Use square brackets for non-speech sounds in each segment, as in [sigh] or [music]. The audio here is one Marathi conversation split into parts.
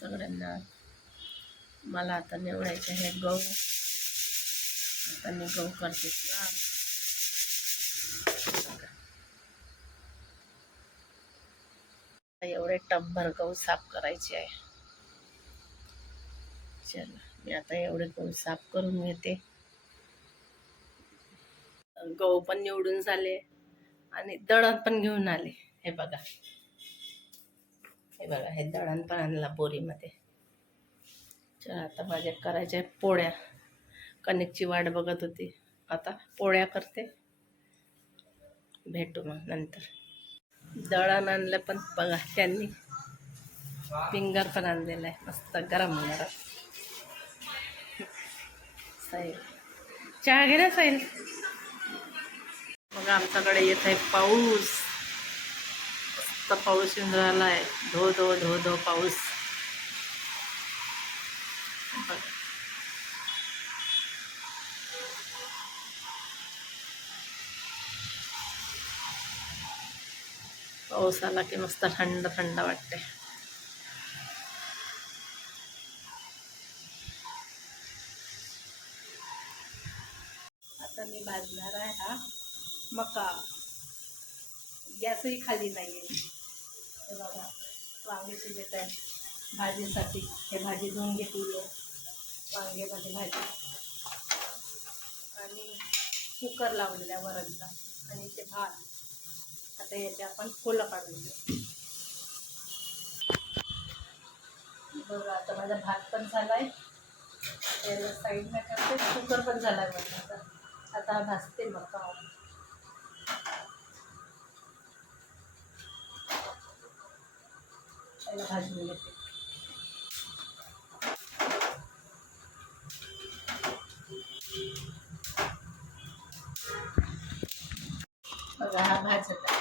सगळ्यांना. मला आता निवडायचे आहे गहू. आता मी गहू करते. एवढे टंभर गहू साफ करायचे आहे. चला मी आता एवढे गहू साफ करून घेते. गहू पण निवडून झाले आणि दळण पण घेऊन आले. हे बघा. हे बघा हे दळण पण आणला बोरीमध्ये. चला आता माझ्या करायच्या पोळ्या. कणिकची वाट बघत होती. आता पोळ्या करते. भेटू मग नंतर. दळण आणलं पण बघा त्यांनी फिंगर पण आणलेला आहे. मस्त गरम गरम साईल चहा घे ना साईल मग आमच्याकडे येत आहे पाऊस. मस्त पाऊस येऊन राहिला आहे धो धो धो धो पाऊस. पाऊस आला की मस्त थंड थंड वाटते आता मी भाजणार आहे हा मका. गॅसही खाली नाही आहे हे बघा. वांगे शिजत आहे. भाजीसाठी. हे भाजी धुवून घेतली आहे. वांगेमध्ये भाजी. आणि कुकर लावलेला आहे वरणचा. आणि ते भात. आता याचे आपण फुलं काढून घेऊ बघा आता माझा भात पण झाला आहे त्याला साईडला करते कुकर पण झाला आहे माझा. आता आता भाजते मग त्याला भाजून घेते. बघा हा भाजत आहे.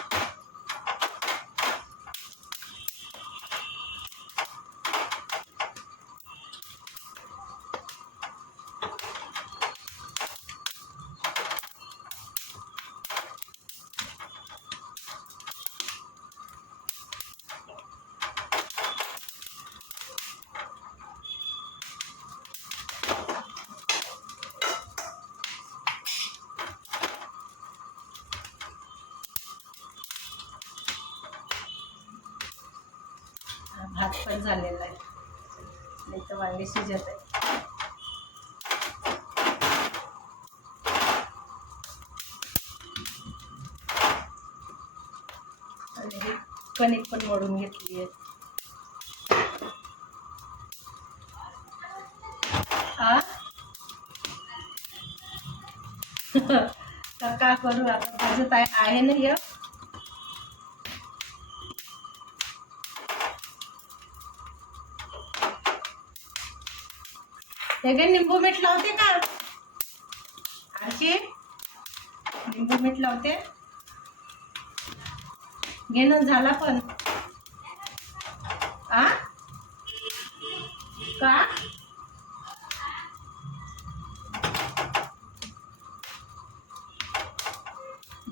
भात पण झालेला आहे. नाही तर वांगे शिजत आहे. आणि हे कणिक पण मोडून घेतली आहे. [laughs] तर का करू आता? भाजत आहे आहे ना हे? हे काय निंबू मीठ लावते का? आरशी निंबू मीठ लावते. घेणं झाला पण. आ? का?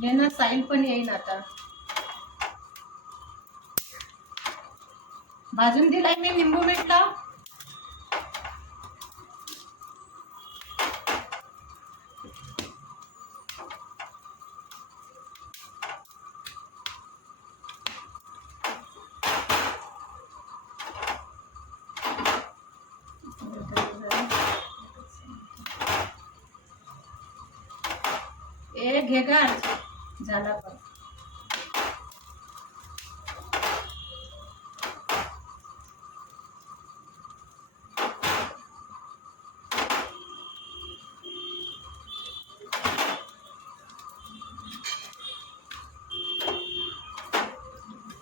घेणं साईल पण येईन आता. भाजून दिलाय मी निंबू मीठ लाव. ए घे गार झाला पण.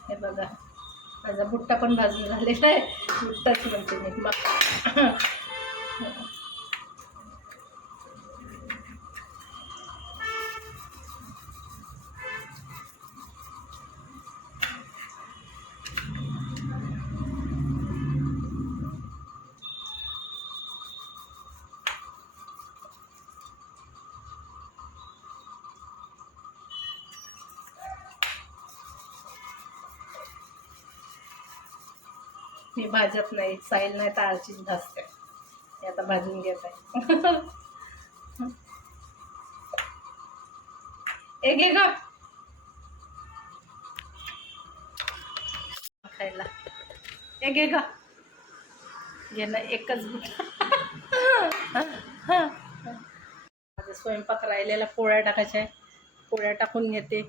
हे बघा माझा बुट्टा पण भाजून झालेला आहे. बुट्टाच म्हणते मी मग मी भाजत नाही साईल नाही तर ताळचीच भाजते मी आता भाजून घेत. आहे एक घे खायला. एक घे ग. घे ना एकच माझा स्वयंपाक राहिलेला पोळ्या टाकायच्या आहे. पोळ्या टाकून घेते.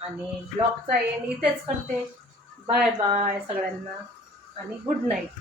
आणि ब्लॉगचा येईन इथेच करते. बाय बाय सगळ्यांना आणि गुड नाईट.